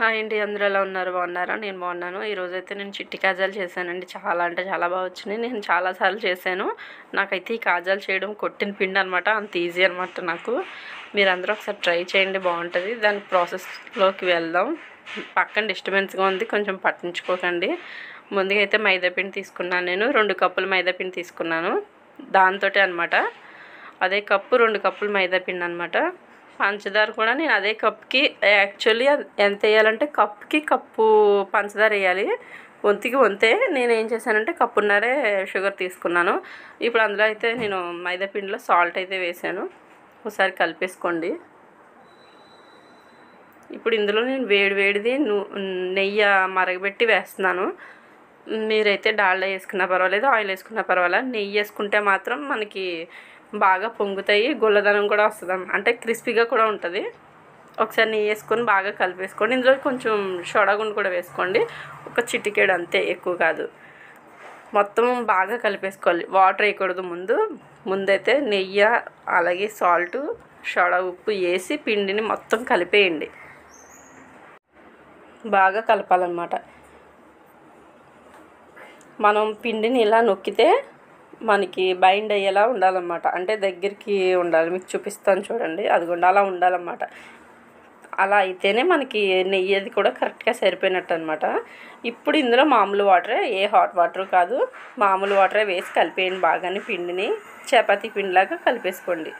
Hi అండి. అందరూ ఎలా ఉన్నారు? బాగున్నారా? నేను బాగున్నాను. ఈరోజైతే నేను చిట్టి కాజాలు చేశానండి. చాలా అంటే చాలా బాగా వచ్చినాయి. నేను చాలాసార్లు చేశాను. నాకైతే ఈ కాజాలు చేయడం కొట్టిన పిండి అనమాట. అంత ఈజీ అనమాట నాకు. మీరందరూ ఒకసారి ట్రై చేయండి, బాగుంటుంది. దాని ప్రాసెస్లోకి వెళ్దాం. పక్కన డిస్టర్బెన్స్గా ఉంది, కొంచెం పట్టించుకోకండి. ముందుగా అయితే మైదాపిండి తీసుకున్నాను. నేను 2 కప్పులు మైదాపిండి తీసుకున్నాను. దాంతో అనమాట అదే కప్పు 2 కప్పులు మైదాపిండి అనమాట. పంచదార కూడా నేను అదే కప్కి యాక్చువల్లీ ఎంత వేయాలంటే కప్కి కప్పు పంచదార వేయాలి. వంతికి వంతే. నేను ఏం చేశానంటే కప్పున్నరే షుగర్ తీసుకున్నాను. ఇప్పుడు అందులో అయితే నేను మైదాపిండిలో సాల్ట్ అయితే వేసాను. ఒకసారి కలిపేసుకోండి. ఇప్పుడు ఇందులో నేను వేడిది నెయ్యి మరగబెట్టి వేస్తున్నాను. మీరైతే డాల్డా వేసుకున్నా పర్వాలేదు, ఆయిల్ వేసుకున్నా పర్వాలేదు. నెయ్యి వేసుకుంటే మాత్రం మనకి బాగా పొంగుతాయి, గుల్లదనం కూడా వస్తుంది, అంటే క్రిస్పీగా కూడా ఉంటుంది. ఒకసారి నెయ్యి వేసుకొని బాగా కలిపేసుకోండి. ఇందులో కొంచెం సోడాగుండు కూడా వేసుకోండి, ఒక చిటికెడు అంతే, ఎక్కువ కాదు. మొత్తం బాగా కలిపేసుకోవాలి, వాటర్ వేయకూడదు. ముందైతే నెయ్యి అలాగే సాల్ట్ సోడా ఉప్పు వేసి పిండిని మొత్తం కలిపేయండి. బాగా కలపాలన్నమాట. మనం పిండిని ఇలా నొక్కితే మనకి బైండ్ అయ్యేలా ఉండాలన్నమాట. అంటే దగ్గరికి ఉండాలి. మీకు చూపిస్తాను చూడండి, అదిగోండి అలా ఉండాలన్నమాట. అలా అయితేనే మనకి నెయ్యి అది కూడా కరెక్ట్గా సరిపోయినట్టు అనమాట. ఇప్పుడు ఇందులో మామూలు వాటరే, ఏ హాట్ వాటర్ కాదు, మామూలు వాటరే వేసి కలిపేయండి. బాగానే పిండిని చపాతీ పిండిలాగా కలిపేసుకోండి.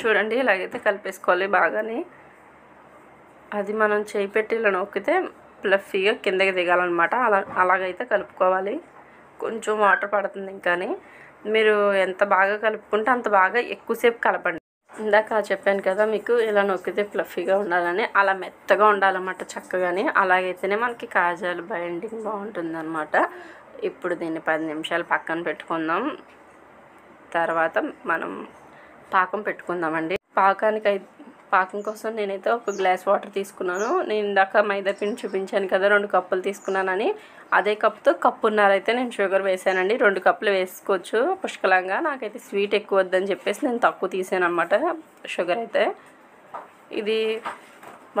చూడండి, ఇలాగైతే కలిపేసుకోవాలి బాగానే. అది మనం చేయి పెట్టి ఇలా నొక్కితే ఫ్లఫీగా కిందకి దిగాలన్నమాట. అలాగైతే కలుపుకోవాలి. కొంచెం వాటర్ పడుతుంది ఇంకాని. మీరు ఎంత బాగా కలుపుకుంటే అంత బాగా ఎక్కువసేపు కలపండి. ఇందాక చెప్పాను కదా మీకు, ఇలా నొక్కితే ఫ్లఫీగా ఉండాలని. అలా మెత్తగా ఉండాలన్నమాట చక్కగానే. అలాగైతేనే మనకి కాజాలు బైండింగ్ బాగుంటుందన్నమాట. ఇప్పుడు దీన్ని 10 నిమిషాలు పక్కన పెట్టుకుందాం. తర్వాత మనం పాకం పెట్టుకుందామండి. పాకం కోసం నేనైతే ఒక గ్లాస్ వాటర్ తీసుకున్నాను. నేను ఇందాక మైదాపిండి చూపించాను కదా 2 కప్పులు తీసుకున్నానని, అదే కప్పుతో కప్పున్నర అయితే నేను షుగర్ వేసానండి. 2 కప్పులు వేసుకోవచ్చు పుష్కలంగా. నాకైతే స్వీట్ ఎక్కువ వద్దని చెప్పేసి నేను తక్కువ తీసాను అనమాట షుగర్ అయితే. ఇది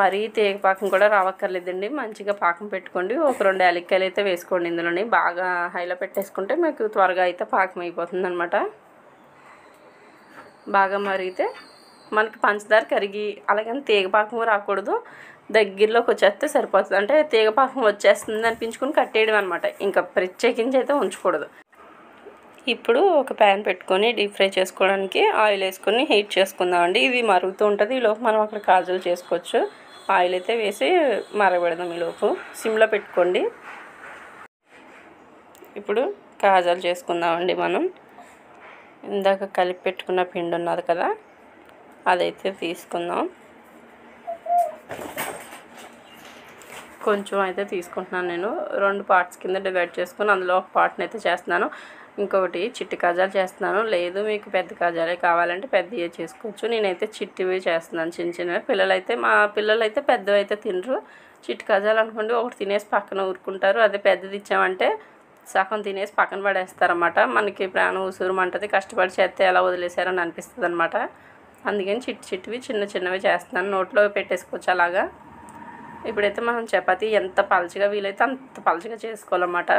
మరీ తేగ పాకం కూడా రావక్కర్లేదండి, మంచిగా పాకం పెట్టుకోండి. ఒక 2 యాలక్కాయలు అయితే వేసుకోండి ఇందులోని. బాగా హైలో పెట్టేసుకుంటే మీకు త్వరగా అయితే పాకం అయిపోతుంది అనమాట. బాగా మరిగితే మనకి పంచదార కరిగి అలాగని తీగపాకం రాకూడదు, దగ్గరలోకి వచ్చేస్తే సరిపోతుంది. అంటే తీగపాకం వచ్చేస్తుంది అనిపించుకుని కట్టేయడం అనమాట, ఇంకా ప్రత్యేకించి అయితే ఉంచకూడదు. ఇప్పుడు ఒక ప్యాన్ పెట్టుకొని డీప్ ఫ్రై చేసుకోవడానికి ఆయిల్ వేసుకొని హీట్ చేసుకుందామండి. ఇది మరుగుతూ ఉంటుంది, ఈలోపు మనం అక్కడ కాజాలు చేసుకోవచ్చు. ఆయిల్ అయితే వేసి మరగబెడదాం. ఈలోపు సిమ్లో పెట్టుకోండి. ఇప్పుడు కాజాలు చేసుకుందామండి. మనం ఇందాక కలిపి పెట్టుకున్న పిండి ఉన్నది కదా, అదైతే తీసుకుందాం. కొంచెం అయితే తీసుకుంటున్నాను నేను. 2 పార్ట్స్ కింద డివైడ్ చేసుకుని అందులో ఒక పార్ట్ని అయితే చేస్తున్నాను, ఇంకొకటి చిట్టి కాజాలు చేస్తున్నాను. లేదు మీకు పెద్ద కాజాలే కావాలంటే పెద్దవి చేసుకోవచ్చు. నేనైతే చిట్టివి చేస్తున్నాను, చిన్నవి. మా పిల్లలు అయితే పెద్దవి అయితే తినరు. చిట్టి కాజాలు అనుకోండి, ఒకటి తినేసి పక్కన ఊరుకుంటారు. అదే పెద్దది ఇచ్చామంటే సగం తినేసి పక్కన పడేస్తారన్నమాట. మనకి ప్రాణం ఉసూరుమంటది, కష్టపడి చేస్తే ఎలా వదిలేసారని అనిపిస్తుంది అనమాట. అందుకని చిట్టివి చిన్నవి చేస్తున్నాను, నోట్లో పెట్టేసుకోవచ్చు అలాగా. ఇప్పుడైతే మనం చపాతీ ఎంత పలచగా వీలైతే అంత పలచగా చేసుకోవాలన్నమాట.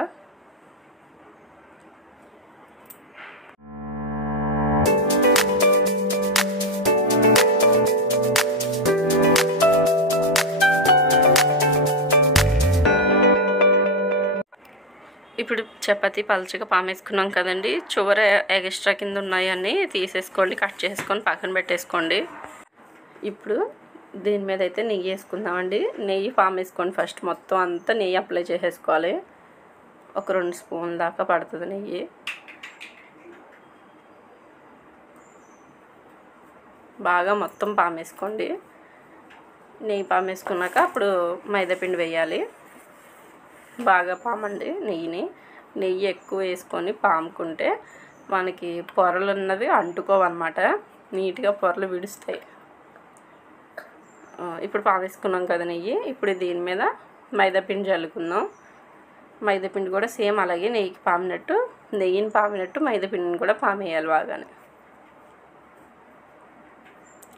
ఇప్పుడు చపాతీ పలచగా పామేసుకున్నాం కదండి, చివర ఎక్స్ట్రా కింద ఉన్నాయన్నీ తీసేసుకోండి, కట్ చేసుకొని పక్కన పెట్టేసుకోండి. ఇప్పుడు దీని మీద అయితే నెయ్యి వేసుకుందామండి. నెయ్యి పామేసుకోండి ఫస్ట్, మొత్తం అంతా నెయ్యి అప్లై చేసేసుకోవాలి. ఒక 2 స్పూన్ల దాకా పడుతుంది నెయ్యి. బాగా మొత్తం పామేసుకోండి. నెయ్యి పామేసుకున్నాక అప్పుడు మైదాపిండి వేయాలి. బాగా పామండి నెయ్యిని. నెయ్యి ఎక్కువ వేసుకొని పాముకుంటే మనకి పొరలు ఉన్నవి అంటుకోవన్నమాట, నీట్గా పొరలు విడుస్తాయి. ఇప్పుడు పావేసుకున్నాం కదా నెయ్యి. ఇప్పుడు దీని మీద మైదాపిండి చల్లుకుందాం. మైదాపిండి కూడా సేమ్ అలాగే నెయ్యిని పామినట్టు మైదాపిండిని కూడా పామేయాలి బాగానే.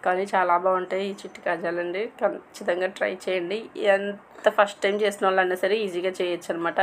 కానీ చాలా బాగుంటాయి ఈ చిట్టి కాజాలండి, ఖచ్చితంగా ట్రై చేయండి. ఎంత ఫస్ట్ టైం చేసిన వాళ్ళన్నా సరే ఈజీగా చేయొచ్చు అనమాట.